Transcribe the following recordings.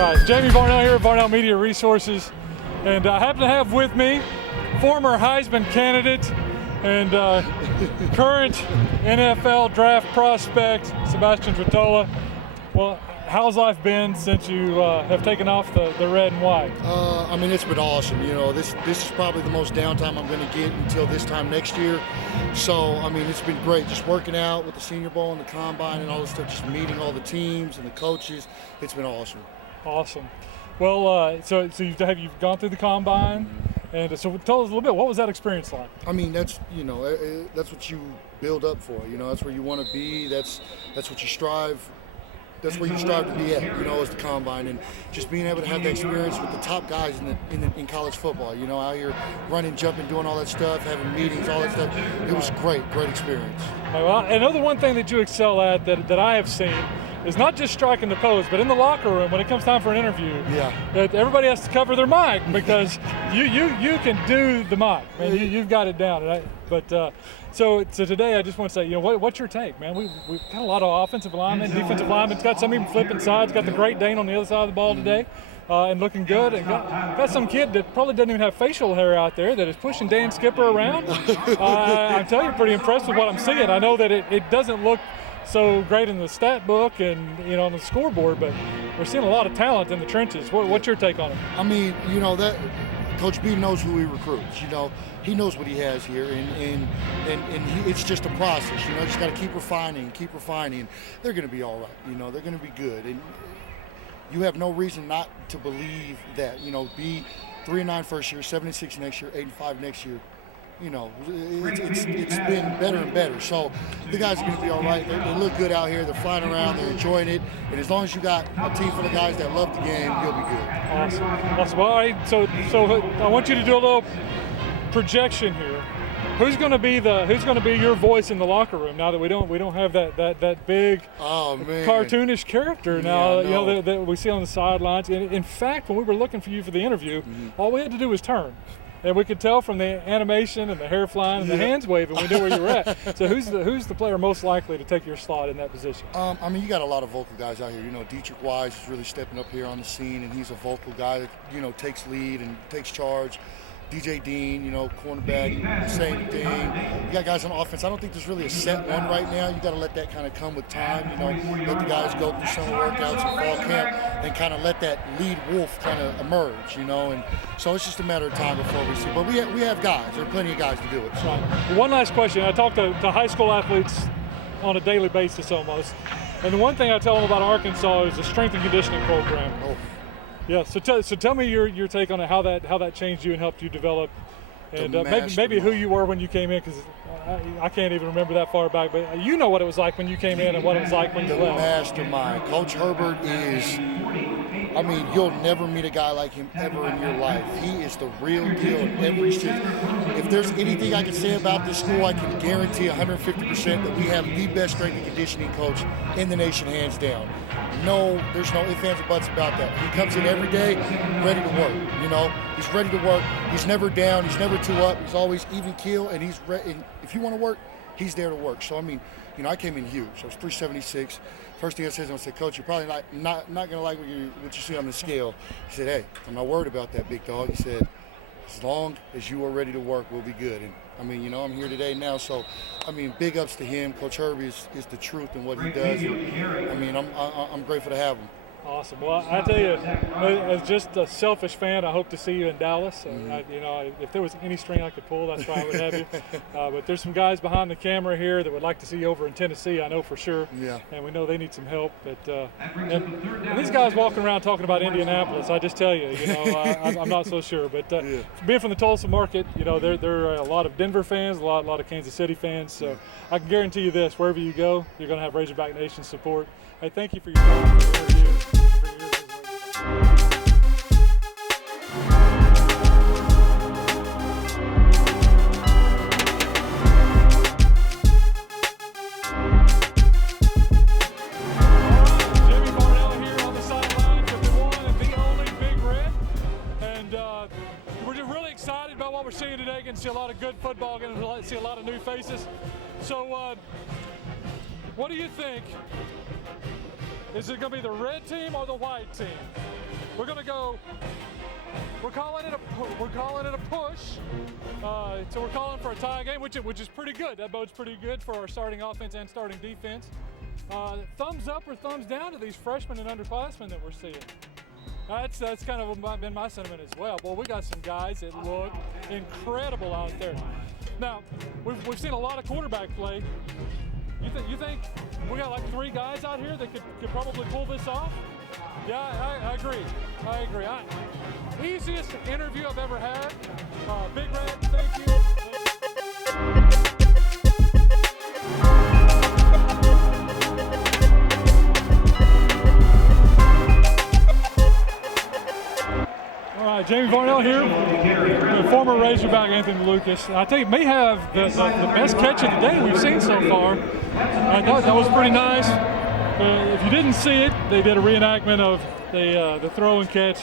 right, Jamie Varnell here at Varnell Media Resources, and I happen to have with me former Heisman candidate and current NFL draft prospect Sebastian Tretola. Well, how's life been since you have taken off the red and white? I mean, it's been awesome. You know, this is probably the most downtime I'm going to get until this time next year. So, I mean, it's been great just working out with the Senior Bowl and the Combine and all this stuff, just meeting all the teams and the coaches. It's been awesome. Awesome. Well, so you've gone through the Combine, and so tell us a little bit. What was that experience like? I mean, that's what you build up for. You know, that's where you want to be. That's what you strive. That's where you strive to be at, you know, as the Combine, and just being able to have that experience with the top guys in college football, you know, out here running, jumping, doing all that stuff, having meetings, all that stuff. It was great experience. Well, I know the one thing that you excel at that I have seen is not just striking the pose, but in the locker room when it comes time for an interview, that everybody has to cover their mic because you can do the mic, man. You've got it down. So today I just want to say, you know, what's your take, man? We've got a lot of offensive linemen, defensive linemen. It's got some even flipping sides. Got the Great Dane on the other side of the ball today. And looking good, and got some kid that probably doesn't even have facial hair out there that is pushing Dan Skipper around. I'm telling you, pretty impressed with what I'm seeing. I know that it doesn't look so great in the stat book and, you know, on the scoreboard, but we're seeing a lot of talent in the trenches. What's your take on it? I mean, you know, that Coach B knows who he recruits. You know, he knows what he has here, and it's just a process. You know, just got to keep refining. They're going to be all right. You know, they're going to be good, and you have no reason not to believe that. You know, be 3-9 first year, 7-6 next year, 8-5 next year. You know, it's been better and better. So the guys are going to be all right. They look good out here. They're flying around. They're enjoying it. And as long as you got a team full of guys that love the game, you'll be good. Awesome. Well, all right. So I want you to do a little projection here. Who's going to be your voice in the locker room now that we don't have that big cartoonish character now? You know that we see on the sidelines. In fact, when we were looking for you for the interview, all we had to do was turn. And we could tell from the animation and the hair flying and the hands waving, we knew where you were at. So who's the player most likely to take your slot in that position? I mean, you got a lot of vocal guys out here. You know, Dietrich Wise is really stepping up here on the scene, and he's a vocal guy that, you know, takes lead and takes charge. DJ Dean, you know, cornerback, same thing. You got guys on offense. I don't think there's really a set one right now. You got to let that kind of come with time. You know, let the guys go through summer workouts and fall camp, and kind of let that lead wolf kind of emerge. You know, and so it's just a matter of time before we see. But we have guys. There are plenty of guys to do it. So. One last question. I talk to high school athletes on a daily basis almost, and the one thing I tell them about Arkansas is the strength and conditioning program. Oh. Yeah, so tell me your take on it, how that changed you and helped you develop, and maybe who you were when you came in, because I can't even remember that far back, but you know what it was like when you came in and what it was like when you left. Mastermind. Coach Herbert is, I mean, you'll never meet a guy like him ever in your life. He is the real deal in every step. If there's anything I can say about this school, I can guarantee 150% that we have the best strength and conditioning coach in the nation, hands down. No, there's no ifs, ands, or buts about that. He comes in every day ready to work, you know. He's ready to work. He's never down. He's never too up. He's always even keel, and he's ready. And if you want to work, he's there to work. So, I mean, you know, I came in huge. I was 376. First thing I said to him, I said, Coach, you're probably not going to like what you see on the scale. He said, hey, I'm not worried about that, big dog. He said, as long as you are ready to work, we'll be good. And I mean, you know, I'm here today now, so I mean, big ups to him. Coach Herbie is the truth in what he does. And, I mean, I'm grateful to have him. Awesome. Well, I tell you, as just a selfish fan, I hope to see you in Dallas. You know, if there was any string I could pull, that's why I would have you. But there's some guys behind the camera here that would like to see you over in Tennessee, I know for sure. Yeah. And we know they need some help. But and these guys walking around talking about Indianapolis, I just tell you, you know, I'm not so sure. But being from the Tulsa market, you know, there are a lot of Denver fans, a lot of Kansas City fans. So I can guarantee you this: wherever you go, you're going to have Razorback Nation support. Hey, thank you for your time. We're seeing today, going to see a lot of good football, going to see a lot of new faces. So what do you think? Is it going to be the red team or the white team? We're gonna go. We're calling it a push. So we're calling for a tie game, which is pretty good. That bodes pretty good for our starting offense and starting defense. Thumbs up or thumbs down to these freshmen and underclassmen that we're seeing. That's kind of been my sentiment as well. Boy, we got some guys that look incredible out there. Now, we've seen a lot of quarterback play. You think we got like 3 guys out here that could probably pull this off? Yeah, I agree. Easiest interview I've ever had. Big Red, thank you. All right, Jamie Varnell here, the former Razorback Anthony Lucas. I tell you, may have the best catch of the day we've seen so far. I thought that was pretty nice. If you didn't see it, they did a reenactment of the throw and catch,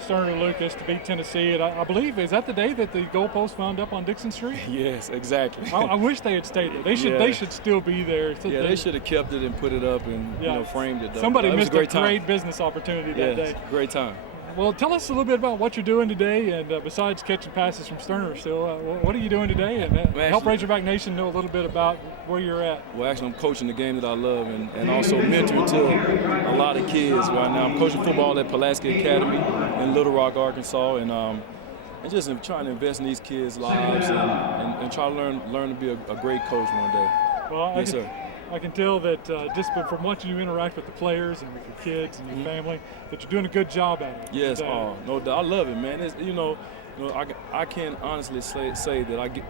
Sterner Lucas to beat Tennessee. And I believe, is that the day that the goalpost wound up on Dixon Street? Yes, exactly. I wish they had stayed there. They should still be there. They should have kept it and put it up and framed it. Somebody missed a great business opportunity that day. Great time. Well, tell us a little bit about what you're doing today, and besides catching passes from Sterner still, what are you doing today? And help Razorback Nation know a little bit about where you're at. Well, actually, I'm coaching the game that I love and also mentoring to a lot of kids right now. I'm coaching football at Pulaski Academy in Little Rock, Arkansas, and just trying to invest in these kids' lives and try to learn to be a great coach one day. Well, yes, sir. I can tell that just from watching you interact with the players and with your kids and your family, that you're doing a good job at it. Yes, no doubt. I love it, man. It's, I can honestly say that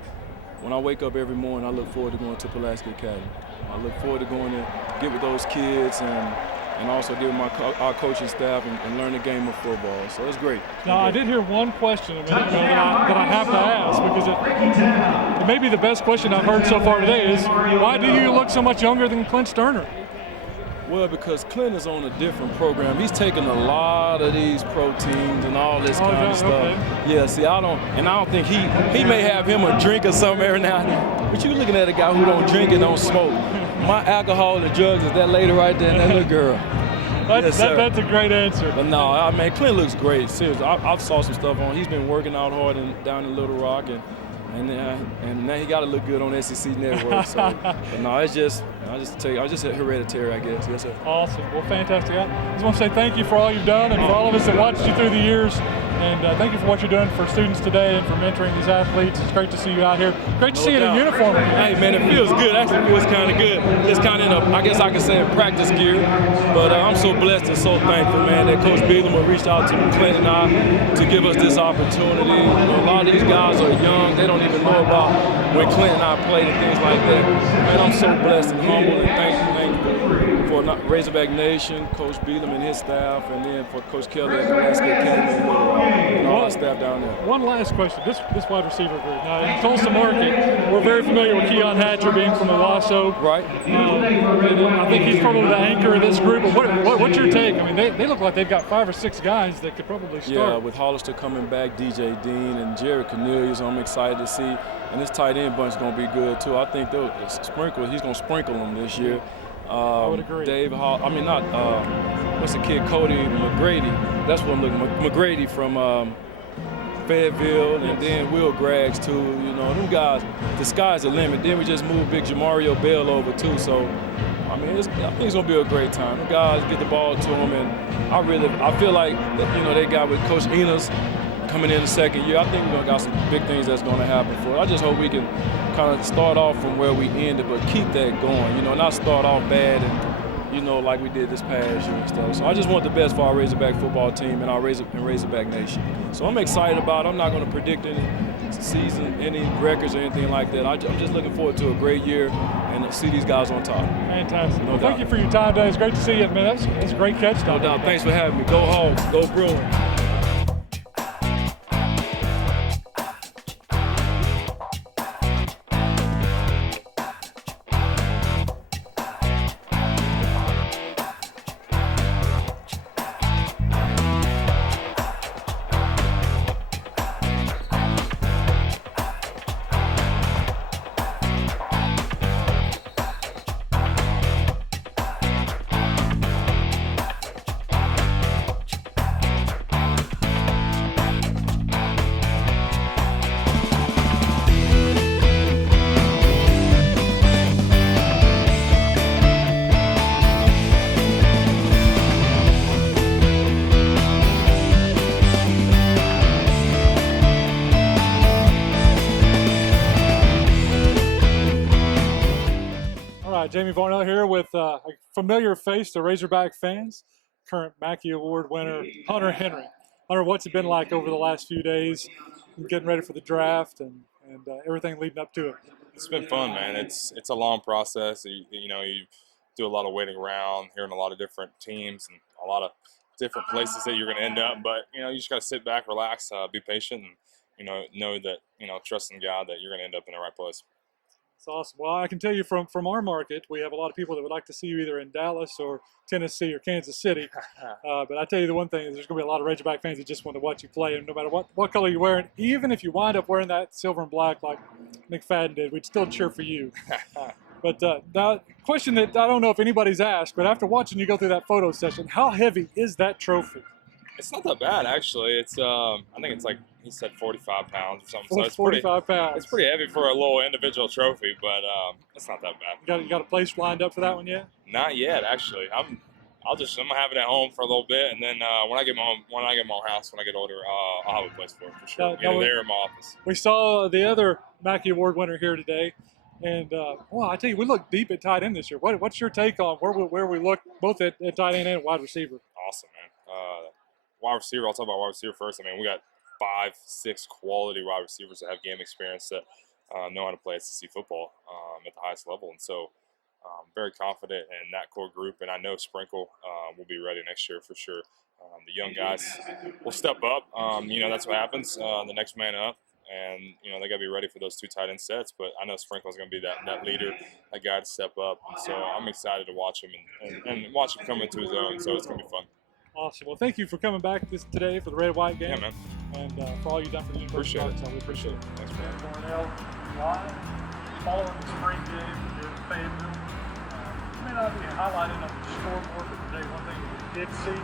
when I wake up every morning, I look forward to going to Pulaski Academy. I look forward to going to get with those kids and also get with our coaching staff and learn the game of football. So it's great. Now, I did hear one question a minute ago that I have to ask, because it may be the best question I've heard so far today is, why do you look so much younger than Clint Sterner? Well, because Clint is on a different program. He's taking a lot of these proteins and all this kind of stuff. Okay. Yeah, see, I don't think he may have him a drink or something every now and then. But you're looking at a guy who don't drink and don't smoke. My alcohol and drugs is that lady right there and that little girl. That's a great answer. But no, I mean, Clint looks great. Seriously, I saw some stuff on. He's been working out hard down in Little Rock, and now he got to look good on SEC Network. So, but no, I just hereditary, I guess. Yes, sir. Awesome. Well, fantastic. I just want to say thank you for all you've done, and for all of us that watched you through the years. And thank you for what you're doing for students today and for mentoring these athletes. It's great to see you out here. Great to see you in uniform. Hey, man, it feels good. Actually, feels kind of good. It's kind of I guess I could say, in practice gear. But I'm so blessed and so thankful, man, that Coach Bielema reached out to Clint and I to give us this opportunity. A lot of these guys are young. They don't even know about when Clint and I played and things like that. Man, I'm so blessed and humble and thankful for Razorback Nation, Coach Bielema and his staff, and then for Coach Kelly at Pulaski Academy and all our staff down there. One last question. This wide receiver group. Now, in Tulsa market, we're very familiar with Keon Hatcher being from Owasso. Right. I think he's probably the anchor of this group. But what's your take? I mean, they look like they've got 5 or 6 guys that could probably start. Yeah, with Hollister coming back, DJ Dean, and Jared Cornelius, I'm excited to see. And this tight end bunch is going to be good, too. I think he's going to sprinkle them this year. I would agree. What's the kid, Cody McGrady? That's what I'm looking at. McGrady from Fayetteville, and then Will Graggs, too. You know, them guys, the sky's the limit. Then we just moved big Jamario Bell over, too. So, I mean, I think it's going to be a great time. The guys get the ball to them, and I feel like, they got with Coach Enos coming in the second year. I think we're going to got some big things that's going to happen for it. I just hope we can kind of start off from where we ended, but keep that going, not start off bad and, like we did this past year and stuff. So I just want the best for our Razorback football team and our Razorback Nation. So I'm excited about it. I'm not going to predict any season, any records or anything like that. I'm just looking forward to a great year and see these guys on top. Fantastic. Well, thank you for your time today. It's great to see you, man. That's a great catch. No doubt. Thanks for having me. Go Hogs. Go Bruins. Jamie Varnell here with a familiar face to Razorback fans, current Mackey Award winner Hunter Henry. Hunter, what's it been like over the last few days, getting ready for the draft and everything leading up to it? It's been fun, man. It's a long process. You do a lot of waiting around, hearing a lot of different teams and a lot of different places that you're going to end up. But you just got to sit back, relax, be patient, and know that trust in God that you're going to end up in the right place. That's awesome. Well, I can tell you from our market, we have a lot of people that would like to see you either in Dallas or Tennessee or Kansas City. But I tell you the one thing, there's going to be a lot of Razorback fans that just want to watch you play, and no matter what color you're wearing, even if you wind up wearing that silver and black like McFadden did, we'd still cheer for you. But the question that I don't know if anybody's asked, but after watching you go through that photo session, how heavy is that trophy? It's not that bad, actually. It's I think it's like he said 45 pounds or something. So it's 45 pounds. It's pretty heavy for a little individual trophy, but it's not that bad. You got a place lined up for that one yet? Not yet, actually. I'm gonna have it at home for a little bit, and then when I get my own house, when I get older, I'll have a place for it for sure. Either there in my office. We saw the other Mackey Award winner here today, and I tell you, we look deep at tight end this year. What's your take on where we look both at tight end and wide receiver? Awesome, man. Wide receiver, I'll talk about wide receiver first. I mean, we got 5-6 quality wide receivers that have game experience that know how to play SEC football at the highest level. And so I'm very confident in that core group. And I know Sprinkle will be ready next year for sure. The young guys will step up. That's what happens. The next man up. And, they got to be ready for those 2 tight end sets. But I know Sprinkle's going to be that leader, that guy to step up. And so I'm excited to watch him and watch him come into his own. So it's going to be fun. Awesome. Well, thank you for coming back today for the Red and White game. Yeah, man. And for all you've done for the University of Arkansas. We appreciate it. Thanks, man. Varnell live following the spring game here in Fayetteville. It may not be highlighted on the scoreboard, but today one thing we did see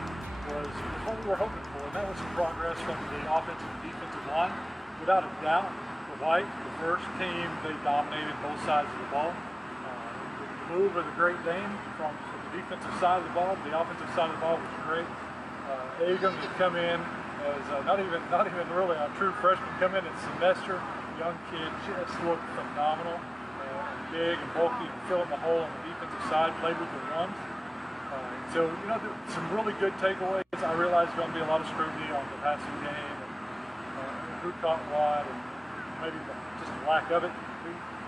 was what we were hoping for, and that was some progress from the offensive and defensive line. Without a doubt, the White, the first team, they dominated both sides of the ball. The move of the Great Dane from the defensive side of the ball, the offensive side of the ball was great. Agam has come in as not even really a true freshman, come in as semester. Young kid, just looked phenomenal, big and bulky and filling the hole on the defensive side, played with the runs. So some really good takeaways. I realize there's going to be a lot of scrutiny on the passing game and who caught what and maybe just the lack of it.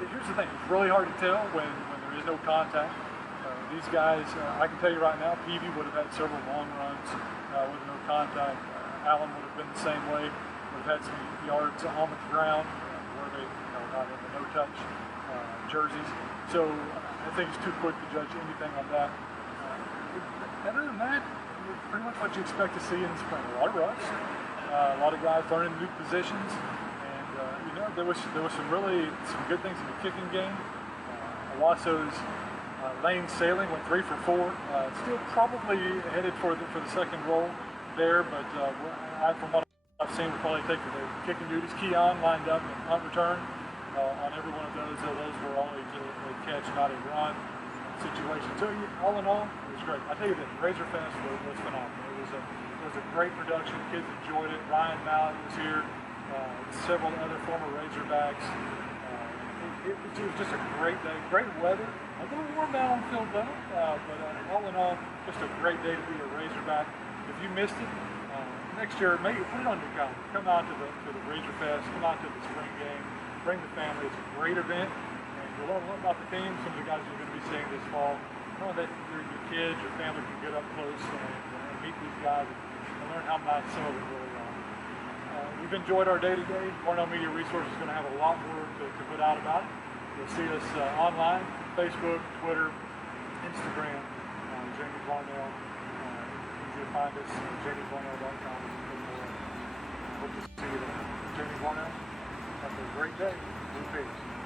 Here's the thing, it's really hard to tell when there is no contact. These guys, I can tell you right now, Peavy would have had several long runs with no contact. Allen would have been the same way. Would have had some yards on the ground where they, not in the no-touch jerseys. So I think it's too quick to judge anything on that. Other than that, pretty much what you expect to see in the spring. A lot of rush, a lot of guys learning new positions, and there was some good things in the kicking game. Owaso's lane sailing went 3 for 4. Still probably headed for the second roll there, but from what I've seen, we'll probably take the kicking duties. Keon lined up and punt return on every one of those. Those were only a catch, not a run situation. So all in all, it was great. I tell you that Razor Fest was phenomenal. It was a great production. Kids enjoyed it. Ryan Mallett was here. Several other former Razorbacks. It was just a great day. Great weather. A little warm down on field though, but all in all, just a great day to be a Razorback. If you missed it, next year, maybe put it on your calendar. Come out to the Razor Fest. Come out to the spring game. Bring the family. It's a great event, and you'll learn a lot about the team. Some of the guys you're going to be seeing this fall. Know that your kids, your family can get up close and meet these guys and learn how nice some of it really are. We've enjoyed our day today. Varnell Media Resources is going to have a lot more to put out about it. You'll see us online, Facebook, Twitter, Instagram, Jamie Varnell. You can find us at jamievarnell.com. Hope to see you there. Jamie Varnell, have a great day. Peace.